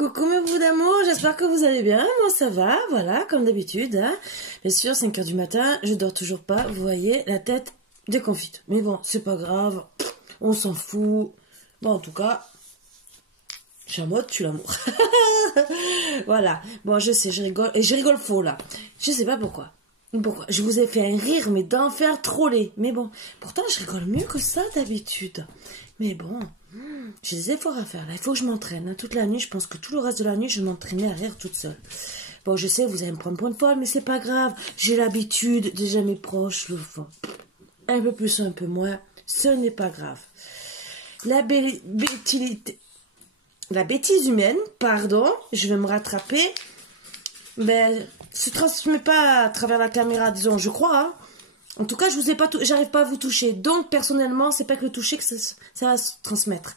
Coucou mes bouts d'amour, j'espère que vous allez bien. Moi ça va, voilà, comme d'habitude. Hein. Bien sûr, 5 h du matin, je dors toujours pas, vous voyez, la tête déconfite. Mais bon, c'est pas grave, on s'en fout. Bon, en tout cas, je suis en mode, tu l'amour. Voilà, bon, je sais, je rigole, et je rigole faux là. Je sais pas pourquoi. Pourquoi? Je vous ai fait un rire, mais d'enfer trollé. Mais bon, pourtant je rigole mieux que ça d'habitude. Mais bon, j'ai des efforts à faire là. Il faut que je m'entraîne. Hein. Toute la nuit, je pense que tout le reste de la nuit, je vais m'entraîner à rire toute seule. Bon, je sais, vous allez me prendre pour une folle, mais c'est pas grave. J'ai l'habitude, déjà mes proches le font. Un peu plus, un peu moins, ce n'est pas grave. La bêtise humaine, pardon, je vais me rattraper. Ben, se transmet pas à travers la caméra, disons, je crois. Hein. En tout cas, je vous ai pas, j'arrive pas à vous toucher. Donc, personnellement, c'est pas que le toucher que ça va se transmettre.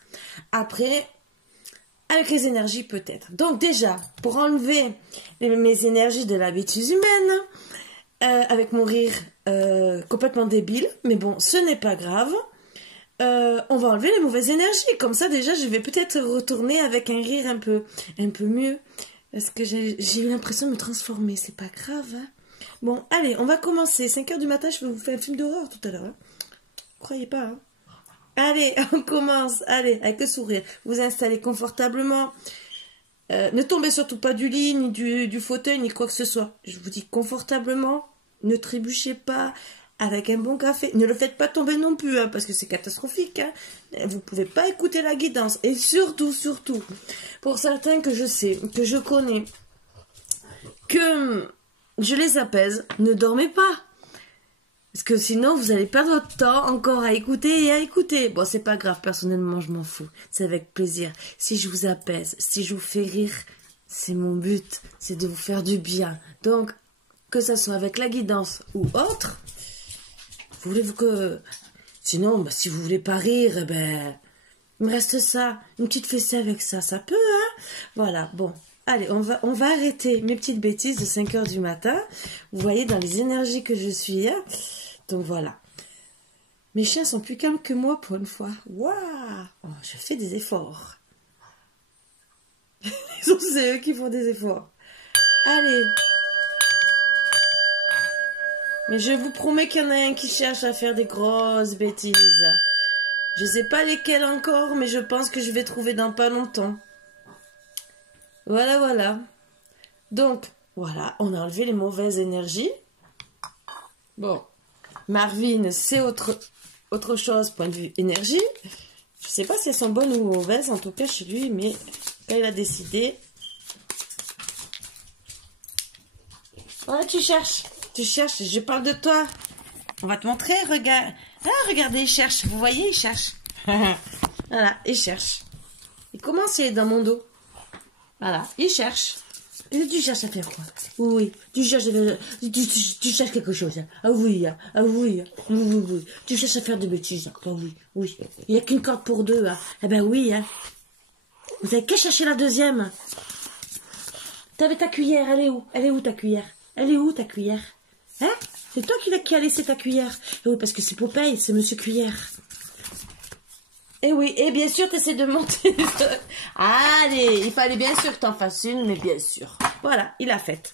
Après, avec les énergies, peut-être. Donc, déjà, pour enlever mes énergies de la bêtise humaine, avec mon rire complètement débile, mais bon, ce n'est pas grave. On va enlever les mauvaises énergies. Comme ça, déjà, je vais peut-être retourner avec un rire un peu mieux. Parce que j'ai eu l'impression de me transformer. C'est pas grave, hein. Bon, allez, on va commencer. 5 h du matin, je vais vous faire un film d'horreur tout à l'heure. Hein. Croyez pas, hein. Allez, on commence. Allez, avec le sourire. Vous installez confortablement. Ne tombez surtout pas du lit, ni du fauteuil, ni quoi que ce soit. Je vous dis confortablement. Ne trébuchez pas. Avec un bon café. Ne le faites pas tomber non plus, hein, parce que c'est catastrophique. Hein. Vous ne pouvez pas écouter la guidance. Et surtout, pour certains que je sais, que je connais, que je les apaise, ne dormez pas. Parce que sinon, vous allez perdre votre temps encore à écouter et à écouter. Bon, c'est pas grave, personnellement, je m'en fous. C'est avec plaisir. Si je vous apaise, si je vous fais rire, c'est mon but. C'est de vous faire du bien. Donc, que ça soit avec la guidance ou autre... Voulez-vous que... Sinon, bah, si vous voulez pas rire, eh ben... Il me reste ça. Une petite fessée avec ça. Ça peut, hein? Voilà, bon. Allez, on va arrêter mes petites bêtises de 5 h du matin. Vous voyez dans les énergies que je suis. Hein? Donc, voilà. Mes chiens sont plus calmes que moi pour une fois. Waouh! Oh, je fais des efforts. C'est eux qui font des efforts. Allez. Mais je vous promets qu'il y en a un qui cherche à faire des grosses bêtises. Je sais pas lesquelles encore, mais je pense que je vais trouver dans pas longtemps. Voilà, voilà. Donc, voilà, on a enlevé les mauvaises énergies. Bon, Marvin, c'est autre chose, point de vue énergie. Je sais pas si elles sont bonnes ou mauvaises, en tout cas chez lui, mais quand il a décidé... Voilà, tu cherches, je parle de toi. On va te montrer, regarde. Ah, regardez, il cherche. Vous voyez, il cherche. Voilà, il cherche. Il commence à être dans mon dos. Voilà, il cherche. Et tu cherches à faire quoi? Oui, tu cherches quelque chose. Ah oui, oui. Tu cherches à faire des bêtises. Ah oui. Il n'y a qu'une corde pour deux. Hein. Eh ben oui. Hein. Vous avez qu'à chercher la deuxième. T'avais ta cuillère, elle est où? Elle est où ta cuillère? Elle est où ta cuillère? Hein? C'est toi qui a laissé ta cuillère. Et oui, parce que c'est Popeye, c'est Monsieur Cuillère. Et oui, et bien sûr, tu essaies de monter. Allez, il fallait bien sûr que t'en fasses une, mais bien sûr. Voilà, il a fait.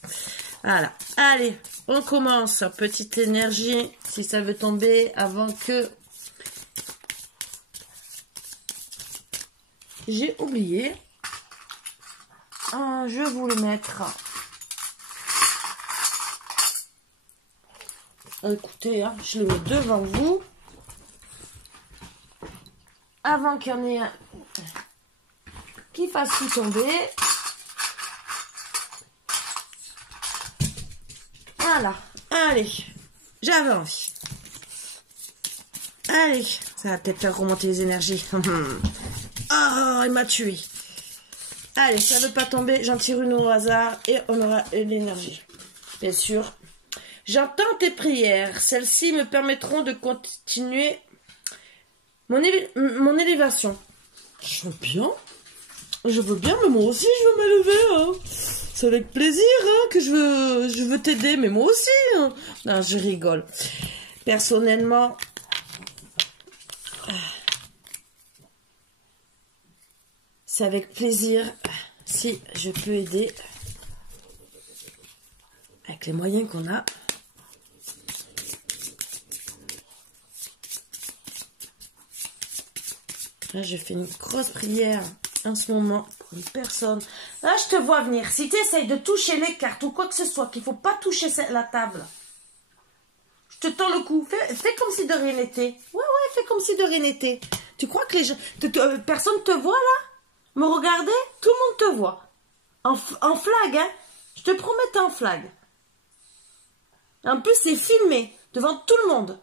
Voilà. Allez, on commence. Petite énergie, si ça veut tomber, avant que... J'ai oublié. Ah, je vais vous le mettre... Écoutez, hein, je le mets devant vous. Avant qu'il y en ait un qui fasse tout tomber. Voilà. Allez. J'avais envie. Allez. Ça va peut-être faire remonter les énergies. Oh, il m'a tué. Allez, ça ne veut pas tomber. J'en tire une au hasard et on aura l'énergie. Bien sûr. J'entends tes prières. Celles-ci me permettront de continuer mon élévation. Je veux bien, mais moi aussi je veux m'élever. Hein. C'est avec plaisir hein, que je veux t'aider, mais moi aussi. Hein. Non, je rigole. Personnellement, c'est avec plaisir. si je peux aider avec les moyens qu'on a. Là, je fais une grosse prière en ce moment pour une personne. Là, je te vois venir. Si tu essayes de toucher les cartes ou quoi que ce soit, qu'il ne faut pas toucher la table, je te tends le cou. Fais comme si de rien n'était. Ouais, fais comme si de rien n'était. Tu crois que les gens... personne te voit, là? Me regarder? Tout le monde te voit. En flag, hein? Je te promets, t'es en flag. En plus, c'est filmé. Devant tout le monde.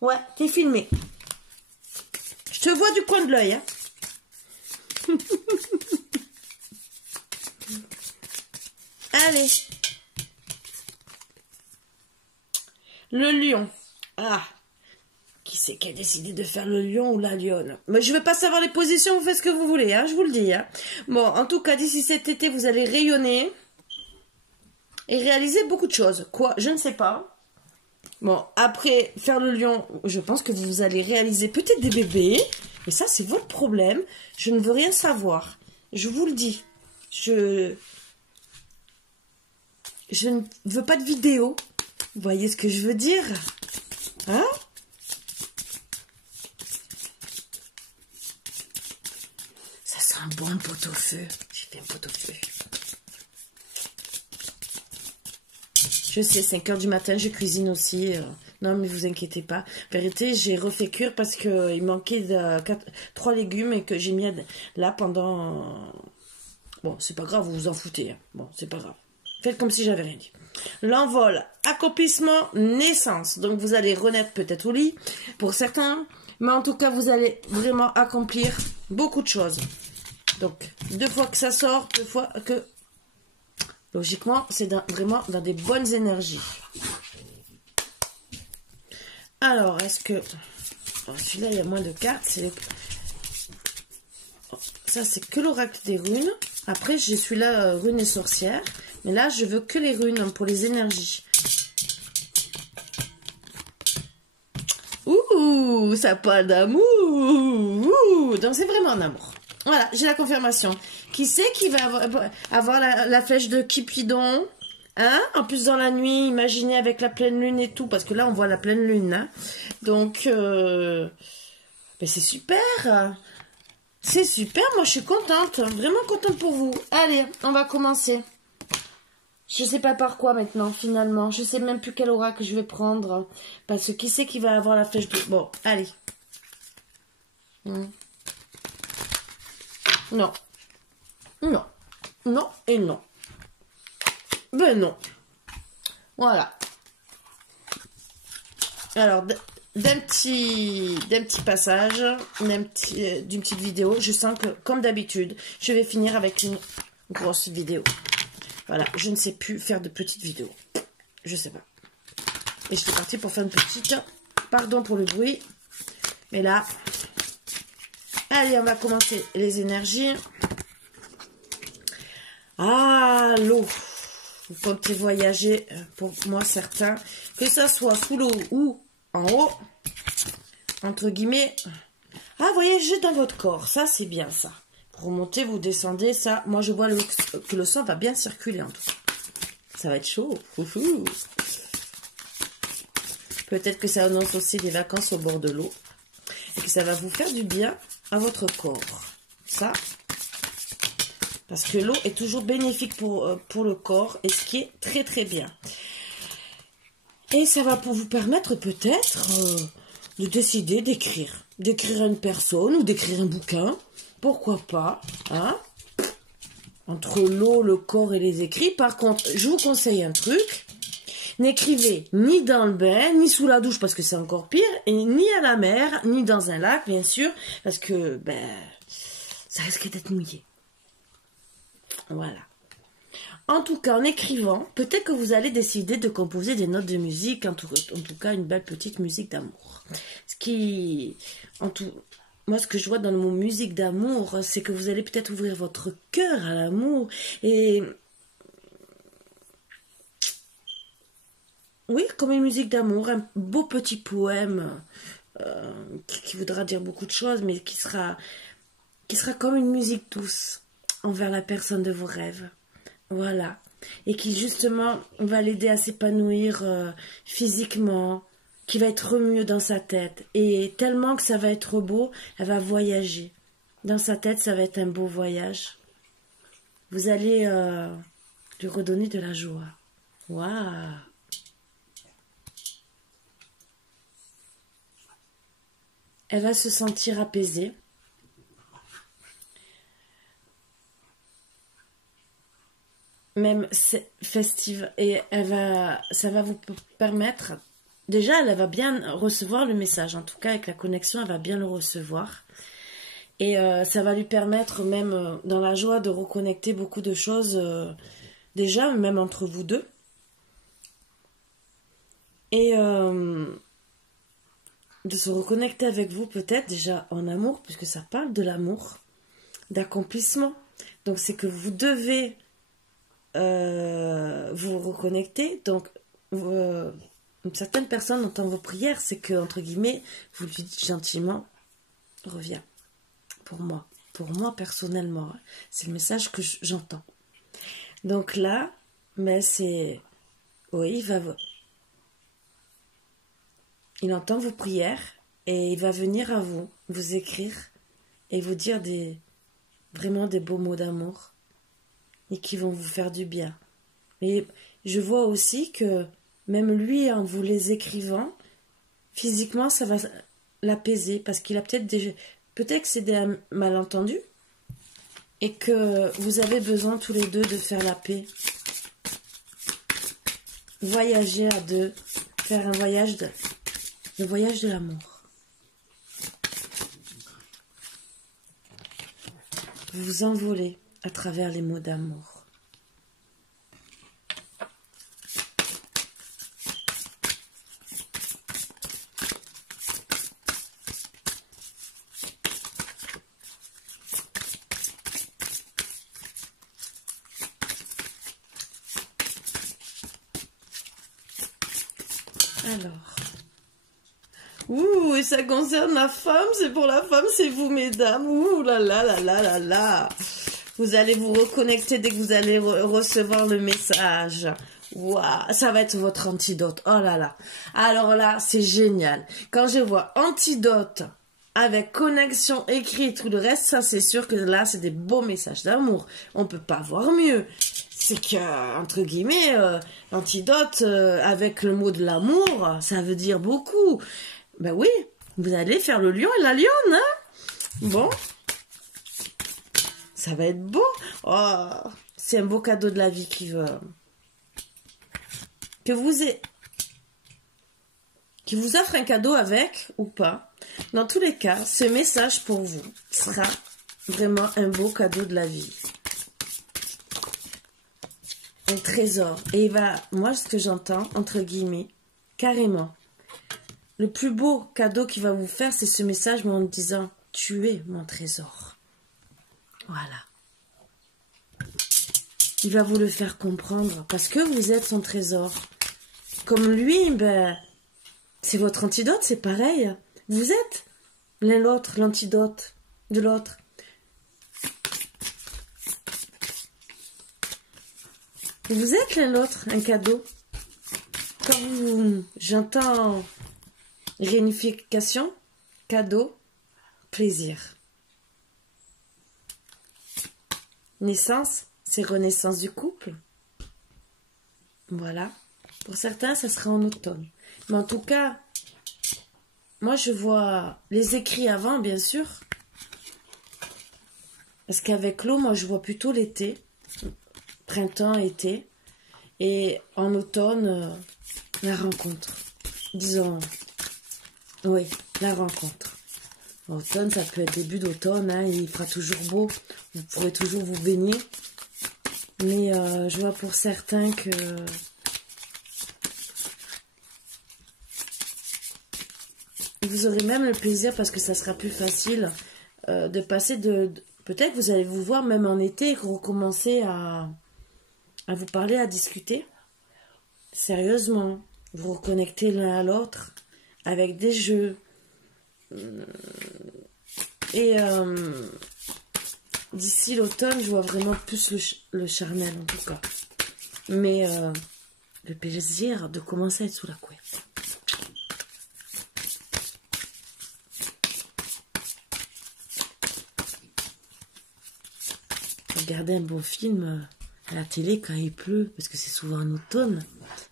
Ouais, t'es filmé. Je te vois du coin de l'œil, hein. Allez. Le lion. Ah. Qui c'est qui a décidé de faire le lion ou la lionne? Mais je ne veux pas savoir les positions, vous faites ce que vous voulez, hein, je vous le dis. Hein. Bon, en tout cas, d'ici cet été, vous allez rayonner et réaliser beaucoup de choses. Quoi? Je ne sais pas. Bon, après faire le lion, je pense que vous allez réaliser peut-être des bébés. Mais ça, c'est votre problème. Je ne veux rien savoir. Je vous le dis. Je ne veux pas de vidéo. Vous voyez ce que je veux dire? Hein? Ça sent un bon pot-au-feu. J'ai fait un pot-au-feu. Je sais, 5 h du matin, je cuisine aussi. Non, mais vous inquiétez pas. En vérité, j'ai refait cuire parce qu'il manquait 3 légumes et que j'ai mis là pendant... Bon, c'est pas grave, vous vous en foutez. Hein. Bon, c'est pas grave. Faites comme si j'avais rien dit. L'envol, accomplissement, naissance. Donc, vous allez renaître peut-être au lit pour certains. Mais en tout cas, vous allez vraiment accomplir beaucoup de choses. Donc, 2 fois que ça sort, 2 fois que... Logiquement, c'est vraiment dans des bonnes énergies. Alors, est-ce que... Oh, celui-là, il y a moins de cartes. Oh, ça, c'est que l'oracle des runes. Après, j'ai celui-là, runes et sorcières. Mais là, je veux que les runes pour les énergies. Ouh, ça parle d'amour. Ouh, donc, c'est vraiment un amour. Voilà, j'ai la confirmation. Qui c'est qui va avoir la flèche de Cupidon? Hein? En plus, dans la nuit, imaginez avec la pleine lune et tout. Parce que là, on voit la pleine lune. Hein? Donc, ben c'est super. C'est super. Moi, je suis contente. Vraiment contente pour vous. Allez, on va commencer. Je sais pas par quoi maintenant, finalement. Je sais même plus quel oracle je vais prendre. Parce que qui c'est qui va avoir la flèche de... Bon, allez. Non. Non. Non et non. Ben non. Voilà. Alors, d'un petit passage, d'une petite vidéo, je sens que, comme d'habitude, je vais finir avec une grosse vidéo. Voilà, je ne sais plus faire de petites vidéos. Je sais pas. Et j'étais partie pour faire une petite... Pardon pour le bruit. Mais là... Allez, on va commencer les énergies. Ah, l'eau. Vous comptez voyager, pour moi, certains. Que ça soit sous l'eau ou en haut. Entre guillemets. Ah, voyager dans votre corps. Ça, c'est bien, ça. Pour remonter, vous descendez, ça. Moi, je vois que le sang va bien circuler, en tout cas. Ça va être chaud. Peut-être que ça annonce aussi des vacances au bord de l'eau. Et que ça va vous faire du bien à votre corps. Ça. Parce que l'eau est toujours bénéfique pour le corps. Et ce qui est très très bien. Et ça va pour vous permettre peut-être de décider d'écrire. D'écrire à une personne ou d'écrire un bouquin. Pourquoi pas. Hein? Entre l'eau, le corps et les écrits. Par contre, je vous conseille un truc. N'écrivez ni dans le bain, ni sous la douche, parce que c'est encore pire, et ni à la mer, ni dans un lac, bien sûr, parce que, ben, ça risque d'être mouillé. Voilà. En tout cas, en écrivant, peut-être que vous allez décider de composer des notes de musique, en tout cas, une belle petite musique d'amour. Moi, ce que je vois dans le mot musique d'amour, c'est que vous allez peut-être ouvrir votre cœur à l'amour, et... Oui, comme une musique d'amour, un beau petit poème qui voudra dire beaucoup de choses, mais qui sera comme une musique douce. envers la personne de vos rêves. Voilà. Et qui justement va l'aider à s'épanouir physiquement, qui va être mieux dans sa tête. Et tellement que ça va être beau, elle va voyager. Dans sa tête, ça va être un beau voyage. Vous allez lui redonner de la joie. Waouh! Elle va se sentir apaisée. Même festive. Et ça va vous permettre... Déjà, elle va bien recevoir le message. En tout cas, avec la connexion, elle va bien le recevoir. Et ça va lui permettre, même dans la joie, de reconnecter beaucoup de choses. Déjà, même entre vous deux. Et de se reconnecter avec vous, peut-être déjà en amour, puisque ça parle de l'amour, d'accomplissement. Donc, c'est que vous devez vous reconnecter. Donc, certaines personnes entendent vos prières, c'est que, entre guillemets, vous lui dites gentiment, reviens. Pour moi personnellement, c'est le message que j'entends. Donc là, mais c'est, oui, il entend vos prières et il va venir à vous, vous écrire et vous dire vraiment des beaux mots d'amour et qui vont vous faire du bien. Et je vois aussi que même lui, en vous les écrivant, physiquement, ça va l'apaiser parce qu'il a peut-être que c'est des malentendus et que vous avez besoin tous les deux de faire la paix. Voyager à deux, faire un voyage le voyage de l'amour. Vous vous envolez à travers les mots d'amour. Alors. Ouh, et ça concerne la femme, c'est pour la femme, c'est vous, mesdames. Ouh là là là là là là. Vous allez vous reconnecter dès que vous allez recevoir le message. Waouh, ça va être votre antidote. Oh là là. Alors là, c'est génial. Quand je vois antidote avec connexion écrite, tout le reste, ça c'est sûr que là, c'est des beaux messages d'amour. On peut pas voir mieux. C'est que, entre guillemets, l'antidote avec le mot de l'amour, ça veut dire beaucoup. Ben oui, vous allez faire le lion et la lionne, hein? Bon. Ça va être beau. Oh, c'est un beau cadeau de la vie qui vous offre un cadeau avec ou pas. Dans tous les cas, ce message pour vous sera vraiment un beau cadeau de la vie. Un trésor. Et il va, moi, ce que j'entends, entre guillemets, carrément, le plus beau cadeau qu'il va vous faire, c'est ce message en disant, tu es mon trésor. Voilà. Il va vous le faire comprendre, parce que vous êtes son trésor. Comme lui, ben, c'est votre antidote, c'est pareil. Vous êtes l'un l'autre, l'antidote de l'autre. Vous êtes l'un l'autre, un cadeau. Quand j'entends réunification, cadeau, plaisir. Naissance, c'est renaissance du couple. Voilà. Pour certains, ça sera en automne. Mais en tout cas, moi je vois les écrits avant, bien sûr. Parce qu'avec l'eau, moi je vois plutôt l'été. Printemps, été. Et en automne, la rencontre. Disons, oui, la rencontre. Automne, ça peut être début d'automne, hein, il fera toujours beau. Vous pourrez toujours vous baigner. Mais je vois pour certains que... vous aurez même le plaisir, parce que ça sera plus facile, de passer de... Peut-être que vous allez vous voir même en été, recommencer à vous parler, à discuter. Sérieusement. Vous reconnecter l'un à l'autre avec des jeux. Et d'ici l'automne, je vois vraiment plus le charnel, en tout cas. Mais le plaisir de commencer à être sous la couette. Regarder un bon film à la télé quand il pleut, parce que c'est souvent en automne.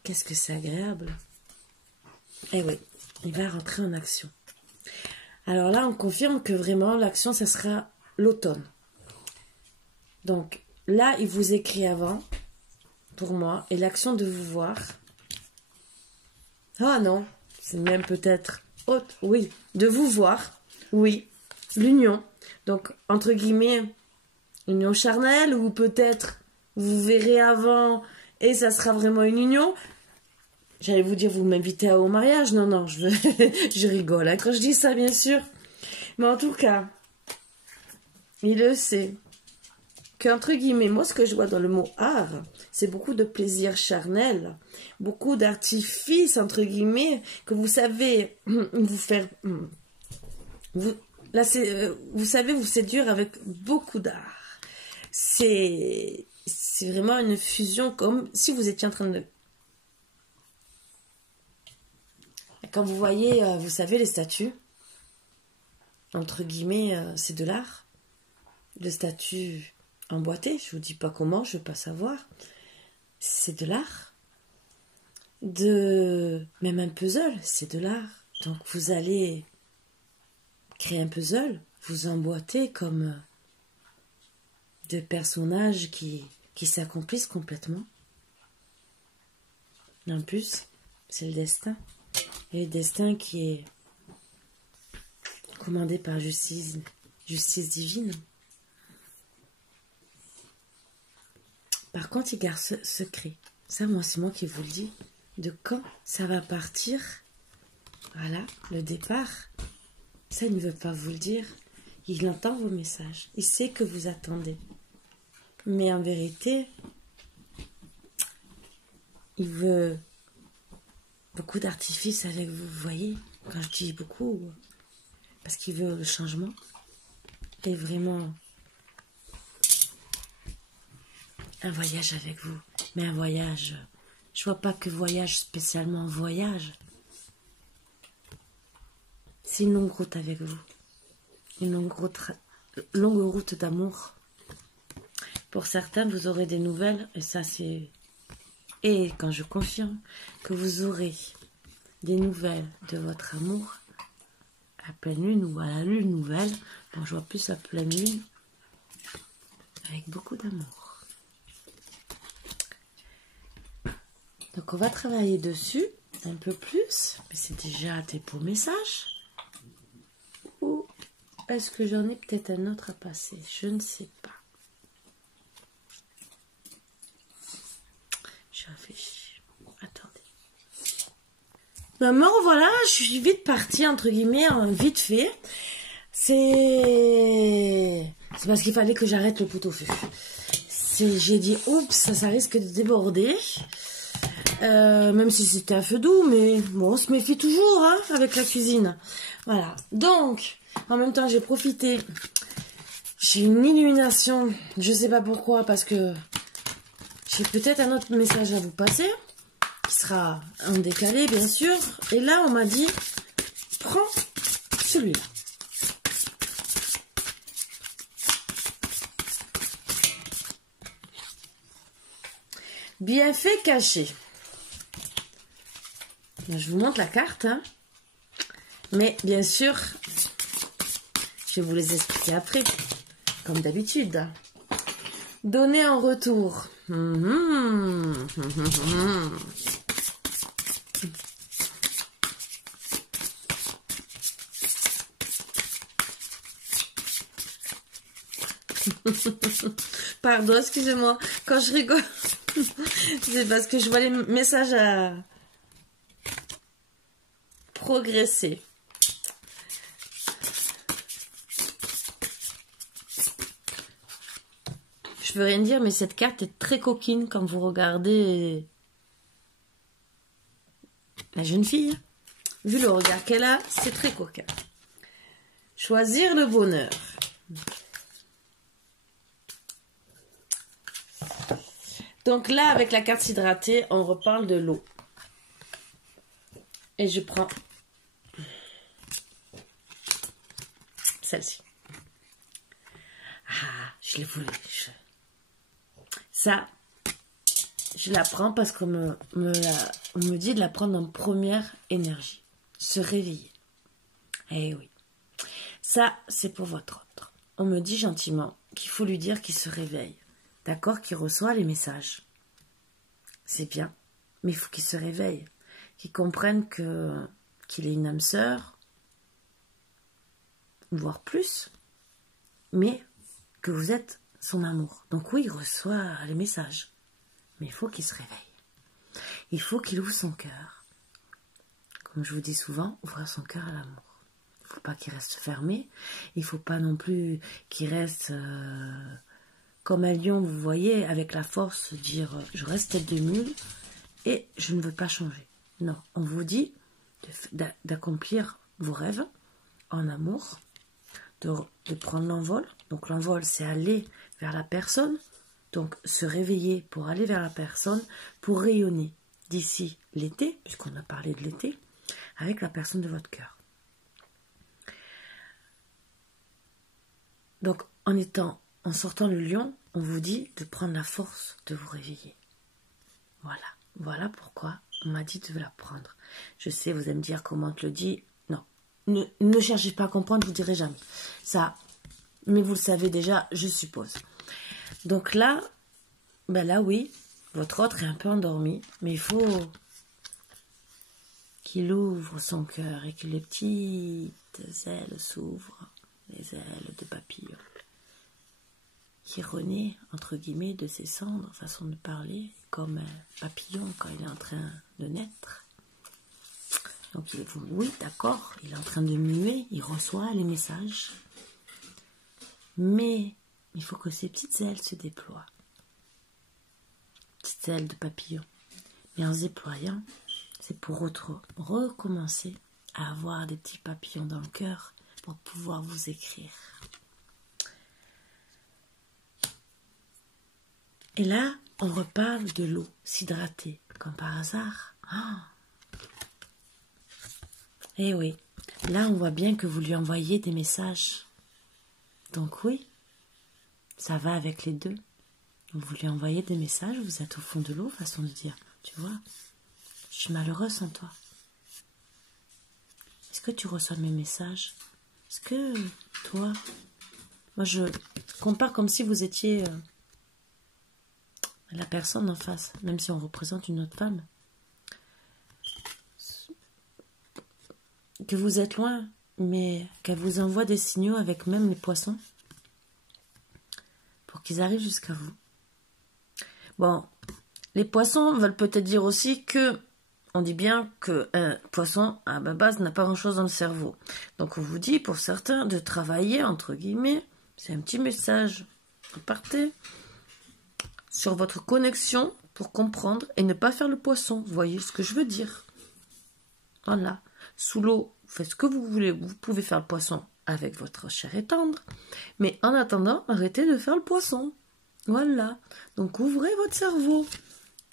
Qu'est-ce que c'est agréable. Eh oui, il va rentrer en action. Alors là, on confirme que vraiment, l'action, ça sera l'automne. Donc, là, il vous écrit avant, pour moi, et l'action de vous voir. Ah non, c'est même peut-être autre. Oui, de vous voir. Oui, l'union. Donc, entre guillemets, union charnelle, ou peut-être vous verrez avant et ça sera vraiment une union. J'allais vous dire, vous m'invitez au mariage. Non, non, je rigole hein, quand je dis ça, bien sûr. Mais en tout cas, il le sait. Qu'entre guillemets, moi, ce que je vois dans le mot art, c'est beaucoup de plaisir charnel, beaucoup d'artifices, entre guillemets, que vous savez vous faire... vous savez vous séduire avec beaucoup d'art. C'est vraiment une fusion comme si vous étiez en train de... Quand vous voyez, vous savez, les statues, entre guillemets, c'est de l'art. Le statut emboîté, je vous dis pas comment, je veux pas savoir. C'est de l'art. Même un puzzle, c'est de l'art. Donc vous allez créer un puzzle, vous emboîtez comme deux personnages qui s'accomplissent complètement. En plus, c'est le destin. Et le destin qui est commandé par justice divine. Par contre, il garde ce secret. Ça, moi, c'est moi qui vous le dis. De quand ça va partir. Voilà, le départ. Ça, il ne veut pas vous le dire. Il entend vos messages. Il sait que vous attendez. Mais en vérité, il veut beaucoup d'artifices avec vous. Vous voyez, quand je dis beaucoup, parce qu'il veut le changement. Et vraiment... un voyage avec vous, mais un voyage, je vois pas que voyage spécialement voyage. C'est une longue route avec vous, une longue route d'amour. Pour certains, vous aurez des nouvelles, et ça c'est... Et quand je confirme que vous aurez des nouvelles de votre amour, à pleine lune ou à la lune nouvelle, bon je vois plus à pleine lune, avec beaucoup d'amour. Donc on va travailler dessus un peu plus, mais c'est déjà des beaux messages. Ou est-ce que j'en ai peut-être un autre à passer? Je ne sais pas. Je réfléchis. Attendez. Ben, me revoilà, je suis vite partie, entre guillemets, vite fait. C'est parce qu'il fallait que j'arrête le pot-au-feu. J'ai dit, oups, ça risque de déborder. Même si c'était à feu doux, mais bon, on se méfie toujours hein, avec la cuisine. Voilà. Donc, en même temps, j'ai profité. J'ai une illumination. Je sais pas pourquoi, parce que j'ai peut-être un autre message à vous passer, qui sera en décalé, bien sûr. Et là, on m'a dit, prends celui-là. Bienfait caché. Je vous montre la carte, hein. Mais bien sûr, je vais vous les expliquer après, comme d'habitude. Donner en retour. Pardon, excusez-moi, quand je rigole, c'est parce que je vois les messages à progresser. Je veux rien dire, mais cette carte est très coquine quand vous regardez la jeune fille. Vu le regard qu'elle a, c'est très coquin. Choisir le bonheur. Donc là, avec la carte s'hydrater, on reparle de l'eau. Et je prends celle-ci. Ah, je l'ai voulu. Ça, je la prends parce qu'on me dit de la prendre en première énergie. Se réveiller. Eh oui. Ça, c'est pour votre autre. On me dit gentiment qu'il faut lui dire qu'il se réveille. D'accord, qu'il reçoit les messages. C'est bien. Mais il faut qu'il se réveille. Qu'il comprenne qu'il est une âme sœur. Voire plus. Mais que vous êtes son amour. Donc oui, il reçoit les messages. Mais il faut qu'il se réveille. Il faut qu'il ouvre son cœur. Comme je vous dis souvent, ouvrir son cœur à l'amour. Il ne faut pas qu'il reste fermé. Il ne faut pas non plus qu'il reste comme un lion, vous voyez, avec la force, dire je reste tête de mule et je ne veux pas changer. Non, on vous dit d'accomplir vos rêves en amour, de prendre l'envol. Donc l'envol, c'est aller vers la personne. Donc se réveiller pour aller vers la personne, pour rayonner d'ici l'été, puisqu'on a parlé de l'été, avec la personne de votre cœur. Donc en sortant le lion, on vous dit de prendre la force de vous réveiller. Voilà. Voilà pourquoi on m'a dit de la prendre. Je sais, vous allez me dire comment on te le dit. Non. Ne cherchez pas à comprendre, je vous dirai jamais. Ça, mais vous le savez déjà, je suppose. Donc là, ben là oui, votre autre est un peu endormi, mais il faut qu'il ouvre son cœur et que les petites ailes s'ouvrent, les ailes de papillon, qui renaît, entre guillemets, de ses cendres, façon de parler, comme un papillon quand il est en train de naître. Donc oui, d'accord, il est en train de muer, il reçoit les messages, mais il faut que ces petites ailes se déploient. Petites ailes de papillon. Mais en se déployant, c'est pour recommencer à avoir des petits papillons dans le cœur pour pouvoir vous écrire. Et là, on reparle de l'eau, s'hydrater, comme par hasard. Eh oui, là on voit bien que vous lui envoyez des messages. Donc oui, ça va avec les deux. Vous lui envoyez des messages, vous êtes au fond de l'eau, façon de dire, tu vois, je suis malheureuse sans toi. Est-ce que tu reçois mes messages? Est-ce que toi, moi je compare comme si vous étiez la personne en face, même si on représente une autre femme. Que vous êtes loin, mais qu'elle vous envoie des signaux avec même les poissons pour qu'ils arrivent jusqu'à vous. Bon, les poissons veulent peut-être dire aussi que, on dit bien qu'un poisson, à la base, n'a pas grand-chose dans le cerveau. Donc on vous dit, pour certains, de travailler, entre guillemets, c'est un petit message, partez sur votre connexion pour comprendre et ne pas faire le poisson. Vous voyez ce que je veux dire? Voilà. Sous l'eau, vous faites ce que vous voulez. Vous pouvez faire le poisson avec votre chair et tendre. Mais en attendant, arrêtez de faire le poisson. Voilà. Donc ouvrez votre cerveau.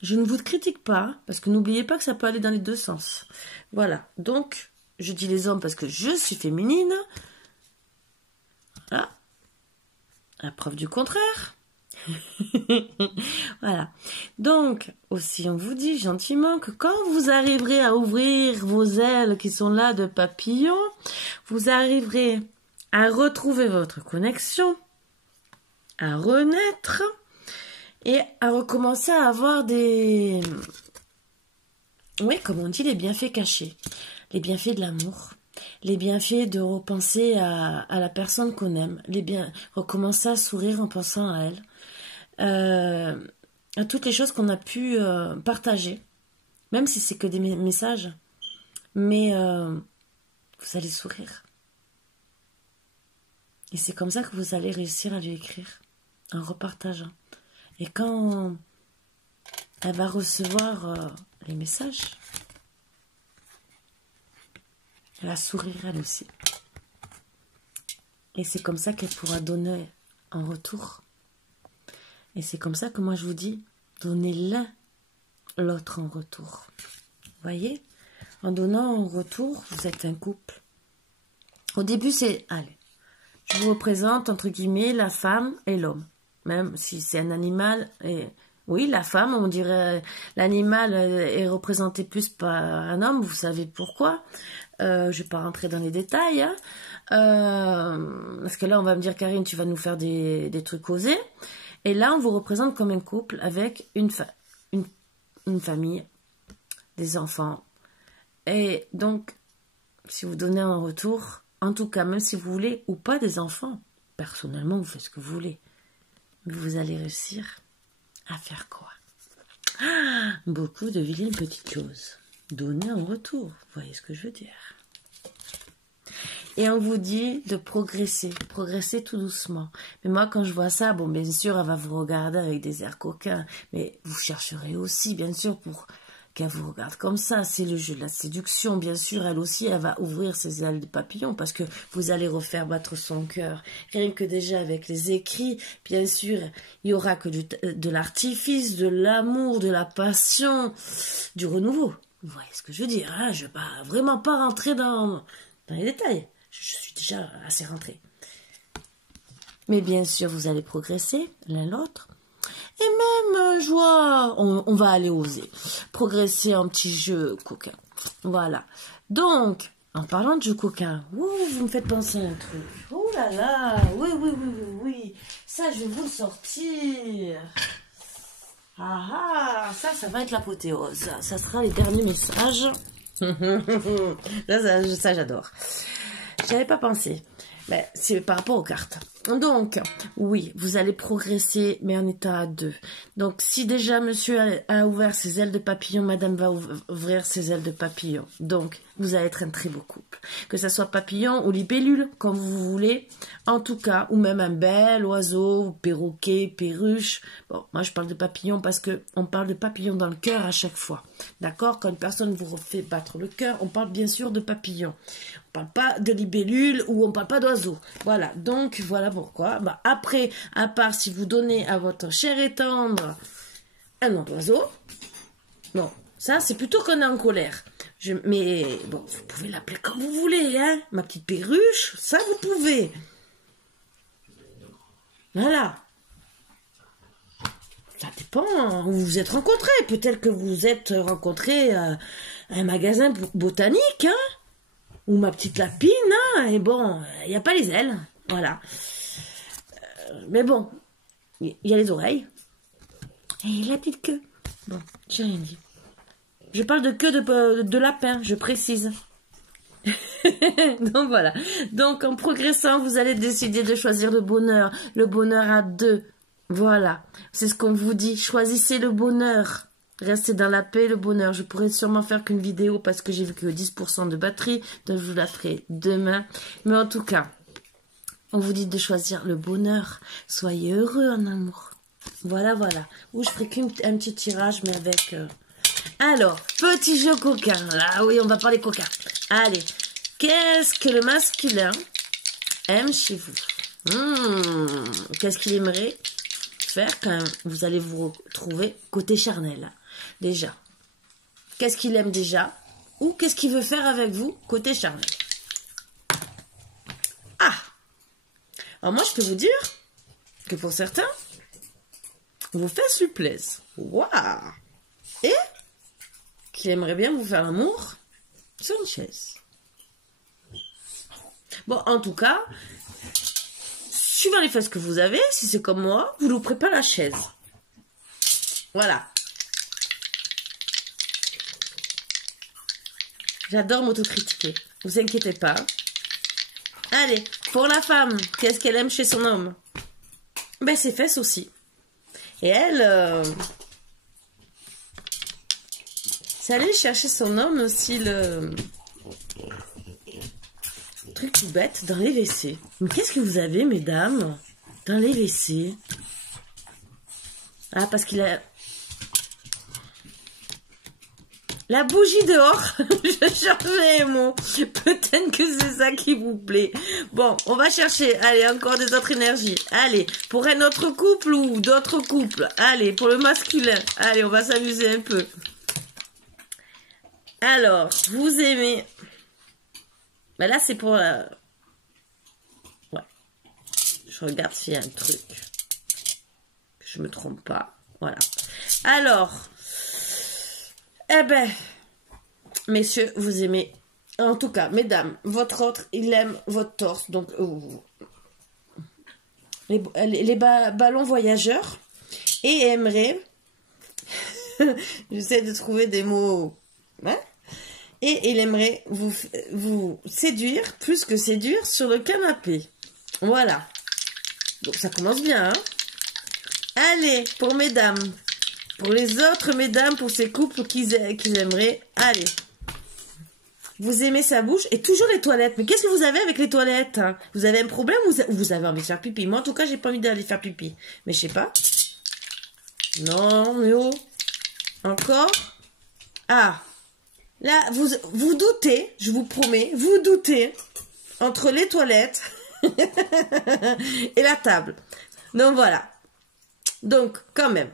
Je ne vous critique pas, parce que n'oubliez pas que ça peut aller dans les deux sens. Voilà. Donc, je dis les hommes parce que je suis féminine. Voilà. La preuve du contraire. Voilà. Donc, aussi, on vous dit gentiment que quand vous arriverez à ouvrir vos ailes qui sont là de papillon, vous arriverez à retrouver votre connexion, à renaître et à recommencer à avoir des... Oui, comme on dit, les bienfaits cachés. Les bienfaits de l'amour. Les bienfaits de repenser à la personne qu'on aime. Recommencer à sourire en pensant à elle. À toutes les choses qu'on a pu partager, même si c'est que des messages, mais vous allez sourire et c'est comme ça que vous allez réussir à lui écrire en repartageant. Et quand elle va recevoir les messages, elle va sourire elle aussi, et c'est comme ça qu'elle pourra donner en retour. Et c'est comme ça que moi je vous dis donner l'un l'autre en retour. Voyez? En donnant en retour, vous êtes un couple. Au début, c'est... Allez, je vous représente, entre guillemets, la femme et l'homme. Même si c'est un animal... Et... Oui, la femme, on dirait... L'animal est représenté plus par un homme, vous savez pourquoi. Je ne vais pas rentrer dans les détails. Hein. Parce que là, on va me dire, Karine, tu vas nous faire des trucs osés. Et là, on vous représente comme un couple avec une famille, des enfants. Et donc, si vous donnez en retour, en tout cas, même si vous voulez ou pas des enfants, personnellement, vous faites ce que vous voulez. Mais vous allez réussir à faire quoi? Beaucoup de vilaines petites choses. Donner en retour, vous voyez ce que je veux dire? Et on vous dit de progresser tout doucement. Mais moi, quand je vois ça, bon, bien sûr, elle va vous regarder avec des airs coquins, mais vous chercherez aussi, bien sûr, pour qu'elle vous regarde comme ça. C'est le jeu de la séduction, bien sûr. Elle aussi, elle va ouvrir ses ailes de papillon parce que vous allez refaire battre son cœur. Rien que déjà avec les écrits, bien sûr, il y aura que de l'artifice, de l'amour, de la passion, du renouveau. Vous voyez ce que je veux dire, hein? Je ne vais vraiment pas rentrer dans les détails. Je suis déjà assez rentrée. Mais bien sûr, vous allez progresser l'un l'autre. Et même, je vois, on va aller oser. Progresser en petit jeu coquin. Voilà. Donc, en parlant de jeu coquin, vous me faites penser à un truc. Oh là là, oui. Ça, je vais vous le sortir. Ça va être l'apothéose. Ça sera les derniers messages. ça j'adore. J'avais pas pensé. Mais c'est par rapport aux cartes. Donc, oui, vous allez progresser, mais en état à deux. Donc, si déjà monsieur a ouvert ses ailes de papillon, madame va ouvrir ses ailes de papillon. Donc, vous allez être un très beau couple. Que ce soit papillon ou libellule, comme vous voulez. En tout cas, ou même un bel oiseau, perroquet, perruche. Bon, moi je parle de papillon parce que on parle de papillon dans le cœur à chaque fois. D'accord? Quand une personne vous refait battre le cœur, on parle bien sûr de papillon. On parle pas de libellule ou on parle pas d'oiseau. Voilà, donc voilà pourquoi. Bah, après, à part si vous donnez à votre cher et tendre un nom d'oiseau, bon, ça c'est plutôt qu'on est en colère. Mais bon, vous pouvez l'appeler comme vous voulez, hein. Ma petite perruche, ça vous pouvez. Voilà. Ça dépend où vous vous êtes rencontrés. Peut-être que vous vous êtes rencontrés à un magasin botanique, hein. Ou ma petite lapine, hein. Et bon, il n'y a pas les ailes. Voilà. Mais bon, il y a les oreilles. Et la petite queue. Bon, j'ai rien dit. Je parle de queue de lapin, je précise. Donc voilà. Donc en progressant, vous allez décider de choisir le bonheur à deux. Voilà. C'est ce qu'on vous dit. Choisissez le bonheur. Restez dans la paix, le bonheur. Je pourrais sûrement faire qu'une vidéo parce que j'ai vu que 10% de batterie. Donc je vous la ferai demain. Mais en tout cas, on vous dit de choisir le bonheur. Soyez heureux en amour. Voilà. Ou je ferai qu'un petit tirage, mais avec... Alors, petit jeu coquin. Là, oui, on va parler coquin. Allez. Qu'est-ce que le masculin aime chez vous? Qu'est-ce qu'il aimerait faire quand vous allez vous retrouver côté charnel? Déjà. Qu'est-ce qu'il aime déjà? Ou qu'est-ce qu'il veut faire avec vous côté charnel? Alors moi, je peux vous dire que pour certains, vos fesses lui plaisent. Waouh! Et qu'il aimerait bien vous faire l'amour sur une chaise. Bon, en tout cas, suivant les fesses que vous avez, si c'est comme moi, vous ne louperez pas la chaise. Voilà. J'adore m'autocritiquer. Ne vous inquiétez pas. Allez, pour la femme, qu'est-ce qu'elle aime chez son homme? Ben, ses fesses aussi. Et elle... c'est aller chercher son homme aussi le truc tout bête dans les WC. Mais qu'est-ce que vous avez, mesdames, dans les WC? Ah, parce qu'il a... La bougie dehors, je cherchais les mots. Peut-être que c'est ça qui vous plaît. Bon, on va chercher. Allez, encore des autres énergies. Allez, pour un autre couple ou d'autres couples. Allez, pour le masculin. Allez, on va s'amuser un peu. Alors, vous aimez... Ben là, c'est pour la... Ouais. Je regarde s'il y a un truc. Que je me trompe pas. Voilà. Alors... Eh ben, messieurs, vous aimez, en tout cas, mesdames, votre autre, il aime votre torse, donc les ballons voyageurs, et aimerait, j'essaie de trouver des mots, hein, et il aimerait vous séduire, plus que séduire, sur le canapé. Voilà. Donc ça commence bien, hein. Allez, pour mesdames. Pour les autres mesdames, pour ces couples qu'ils aimeraient, allez. Vous aimez sa bouche et toujours les toilettes. Mais qu'est-ce que vous avez avec les toilettes, hein? Vous avez un problème ou vous avez envie de faire pipi? Moi, en tout cas, j'ai pas envie d'aller faire pipi. Mais je sais pas. Non, mais oh. Encore. Ah. Là, vous doutez, je vous promets, vous doutez entre les toilettes et la table. Donc, voilà. Donc, quand même.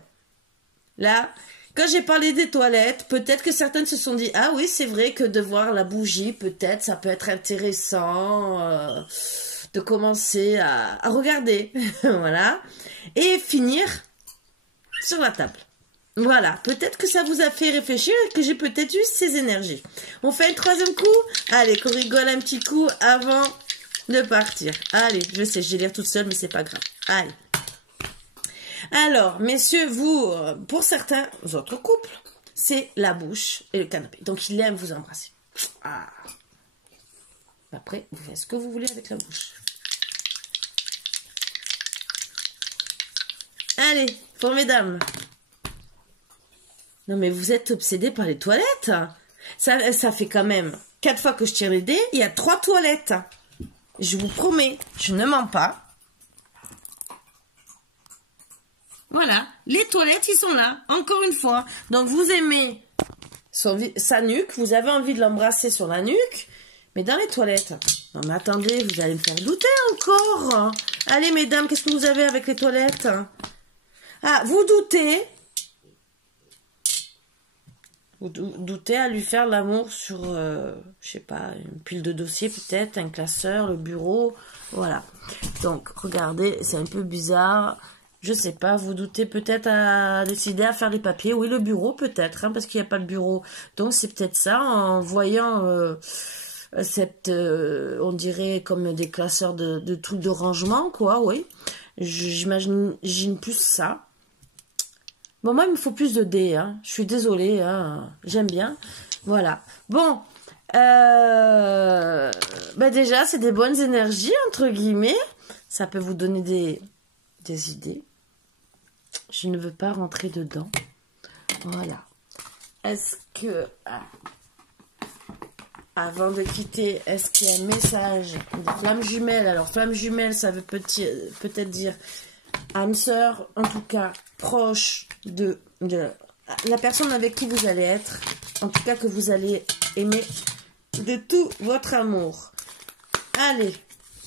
Là, quand j'ai parlé des toilettes, peut-être que certaines se sont dit « Ah oui, c'est vrai que de voir la bougie, peut-être, ça peut être intéressant de commencer à regarder. » Voilà. Et finir sur la table. Voilà. Peut-être que ça vous a fait réfléchir et que j'ai peut-être eu ces énergies. On fait un troisième coup? Allez, qu'on rigole un petit coup avant de partir. Allez, je sais, je vais lire toute seule, mais c'est pas grave. Allez. Alors, messieurs, vous, pour certains autres couples, c'est la bouche et le canapé. Donc, il aime vous embrasser. Ah. Après, vous faites ce que vous voulez avec la bouche. Allez, pour mesdames. Non, mais vous êtes obsédés par les toilettes. Ça fait quand même 4 fois que je tire les dés. Il y a 3 toilettes. Je vous promets, je ne mens pas. Voilà, les toilettes, ils sont là, encore une fois. Donc, vous aimez sa nuque, vous avez envie de l'embrasser sur la nuque, mais dans les toilettes. Non, mais attendez, vous allez me faire douter encore. Allez, mesdames, qu'est-ce que vous avez avec les toilettes? Ah, vous doutez. Vous doutez à lui faire l'amour sur, je sais pas, une pile de dossiers peut-être, un classeur, le bureau, voilà. Donc, regardez, c'est un peu bizarre. Je sais pas, vous doutez peut-être à décider à faire les papiers. Oui, le bureau peut-être, hein, parce qu'il n'y a pas de bureau. Donc c'est peut-être ça, en voyant on dirait comme des classeurs de trucs de rangement, quoi, oui. J'imagine plus ça. Bon, moi, il me faut plus de dés, hein. Je suis désolée, hein. J'aime bien. Voilà. Bon, bah déjà, c'est des bonnes énergies, entre guillemets. Ça peut vous donner des idées. Je ne veux pas rentrer dedans. Voilà. Est-ce que... avant de quitter, est-ce qu'il y a un message de flamme jumelle? Alors, flamme jumelle, ça veut peut-être dire âme sœur, en tout cas, proche de la personne avec qui vous allez être. En tout cas, que vous allez aimer de tout votre amour. Allez,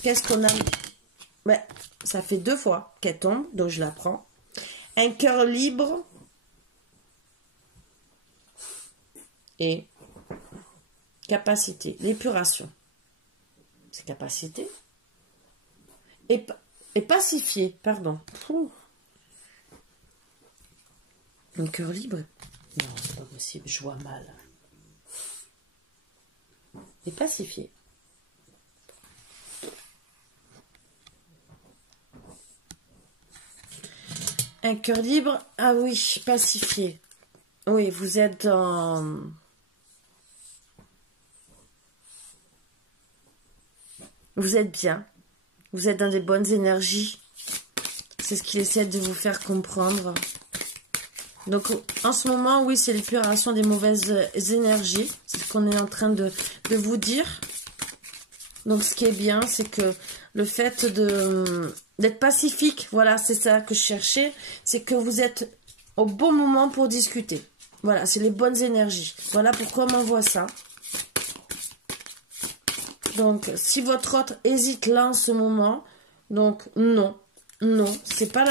qu'est-ce qu'on a? Ouais, ça fait 2 fois qu'elle tombe, donc je la prends. Un cœur libre et capacité, l'épuration. C'est capacité. Et pacifié, pardon. Ouh. Un cœur libre. Non, c'est pas possible, je vois mal. Et pacifié. Un cœur libre, ah oui, pacifié. Oui, vous êtes dans... Vous êtes bien. Vous êtes dans des bonnes énergies. C'est ce qu'il essaie de vous faire comprendre. Donc, en ce moment, oui, c'est l'épuration des mauvaises énergies. C'est ce qu'on est en train de vous dire. Donc, ce qui est bien, c'est que le fait d'être pacifique, voilà, c'est ça que je cherchais, c'est que vous êtes au bon moment pour discuter. Voilà, c'est les bonnes énergies. Voilà pourquoi on m'envoie ça. Donc, si votre autre hésite là en ce moment, donc non, non, c'est pas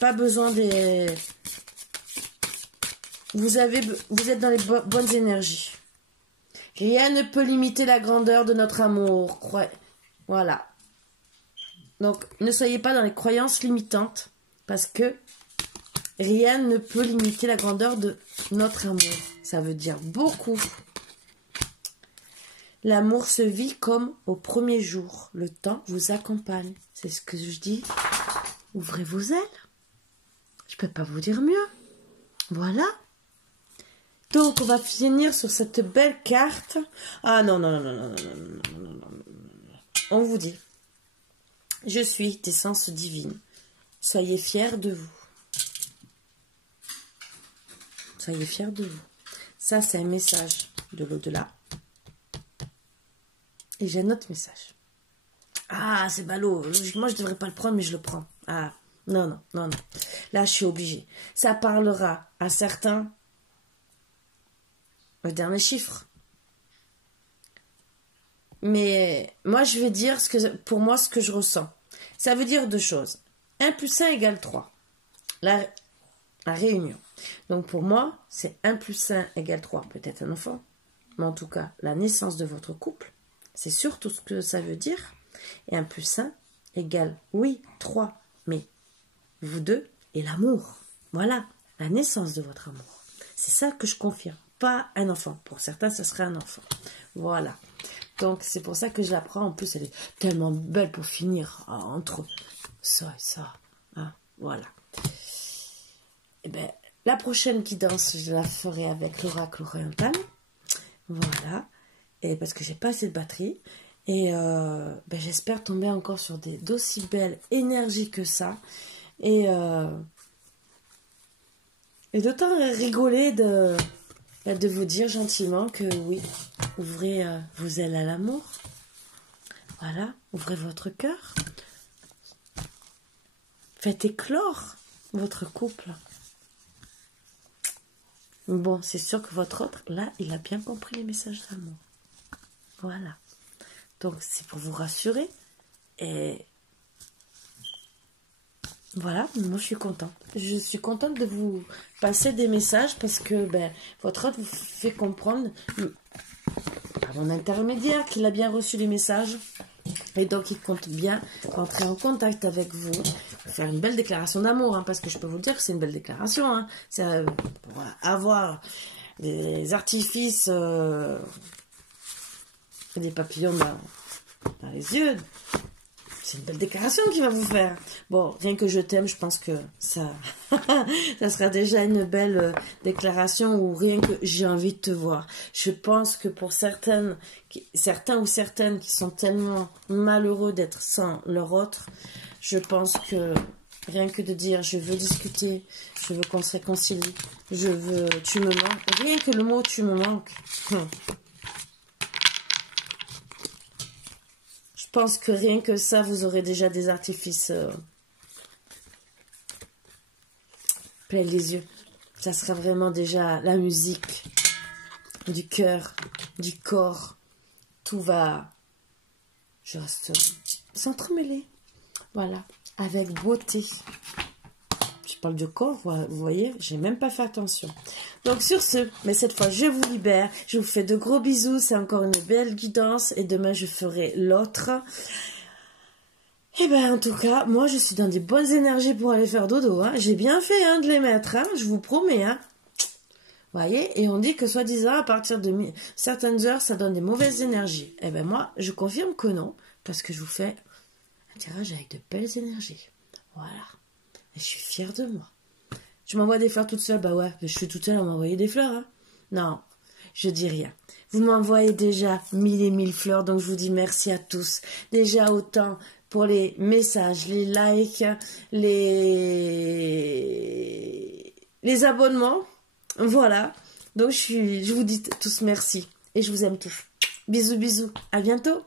pas besoin des... Vous êtes dans les bonnes énergies. Rien ne peut limiter la grandeur de notre amour. Voilà. Donc, ne soyez pas dans les croyances limitantes, parce que rien ne peut limiter la grandeur de notre amour. Ça veut dire beaucoup. L'amour se vit comme au premier jour. Le temps vous accompagne. C'est ce que je dis. Ouvrez vos ailes. Je peux pas vous dire mieux. Voilà. Donc, on va finir sur cette belle carte. Ah non, non, non, non, non, non, non, non, non, non, non. On vous dit. Je suis d'essence divine. Soyez fiers de vous. Soyez fiers de vous. Ça, c'est un message de l'au-delà. Et j'ai un autre message. Ah, c'est ballot. Logiquement, je ne devrais pas le prendre, mais je le prends. Ah, non, non, non, non. Là, je suis obligée. Ça parlera à certains. Le dernier chiffre. Mais moi, je vais dire pour moi ce que je ressens. Ça veut dire deux choses. 1 plus 1 égale 3. La réunion. Donc pour moi, c'est 1 plus 1 égale 3. Peut-être un enfant. Mais en tout cas, la naissance de votre couple. C'est surtout ce que ça veut dire. Et 1 plus 1 égale, oui, 3. Mais vous deux et l'amour. Voilà, la naissance de votre amour. C'est ça que je confirme. Pas un enfant. Pour certains, ce serait un enfant. Voilà. Donc, c'est pour ça que je la prends. En plus, elle est tellement belle pour finir entre ça et ça. Hein, voilà. Et bien, la prochaine qui danse, je la ferai avec l'oracle oriental. Voilà. Et parce que j'ai pas assez de batterie. Et j'espère tomber encore sur d'aussi belles énergies que ça. Et d'autant rigoler de vous dire gentiment que oui, ouvrez vos ailes à l'amour. Voilà, ouvrez votre cœur. Faites éclore votre couple. Bon, c'est sûr que votre autre, là, il a bien compris les messages d'amour. Voilà. Donc, c'est pour vous rassurer. Et voilà, moi je suis contente. Je suis contente de vous passer des messages parce que votre autre vous fait comprendre par mon intermédiaire qu'il a bien reçu les messages. Et donc il compte bien rentrer en contact avec vous, faire une belle déclaration d'amour, hein, parce que je peux vous dire que c'est une belle déclaration. Hein. C'est pour avoir des artifices, des papillons dans les yeux. C'est une belle déclaration qu'il va vous faire. Bon, rien que je t'aime, je pense que ça sera déjà une belle déclaration, ou rien que j'ai envie de te voir. Je pense que pour certains ou certaines qui sont tellement malheureux d'être sans leur autre, je pense que rien que de dire je veux discuter, je veux qu'on se réconcilie, tu me manques, rien que le mot tu me manques. Je pense que rien que ça, vous aurez déjà des artifices plein les yeux. Ça sera vraiment déjà la musique du cœur, du corps. Tout va, je reste s'entremêler. Voilà, avec beauté. Je parle du corps, vous voyez, j'ai même pas fait attention. Donc sur ce, mais cette fois je vous libère, je vous fais de gros bisous, c'est encore une belle guidance et demain je ferai l'autre. Et en tout cas, moi je suis dans des bonnes énergies pour aller faire dodo, hein. J'ai bien fait de les mettre, hein, je vous promets. Hein. Vous voyez, et on dit que soi-disant à partir de certaines heures ça donne des mauvaises énergies. Et moi je confirme que non, parce que je vous fais un tirage avec de belles énergies. Voilà. Et je suis fière de moi. Je m'envoie des fleurs toute seule. Bah ouais, je suis toute seule à m'envoyer des fleurs. Hein. Non, je dis rien. Vous m'envoyez déjà 1000 et 1000 fleurs. Donc je vous dis merci à tous. Déjà autant pour les messages, les likes, les abonnements. Voilà. Donc je vous dis tous merci. Et je vous aime tous. Bisous, bisous. À bientôt.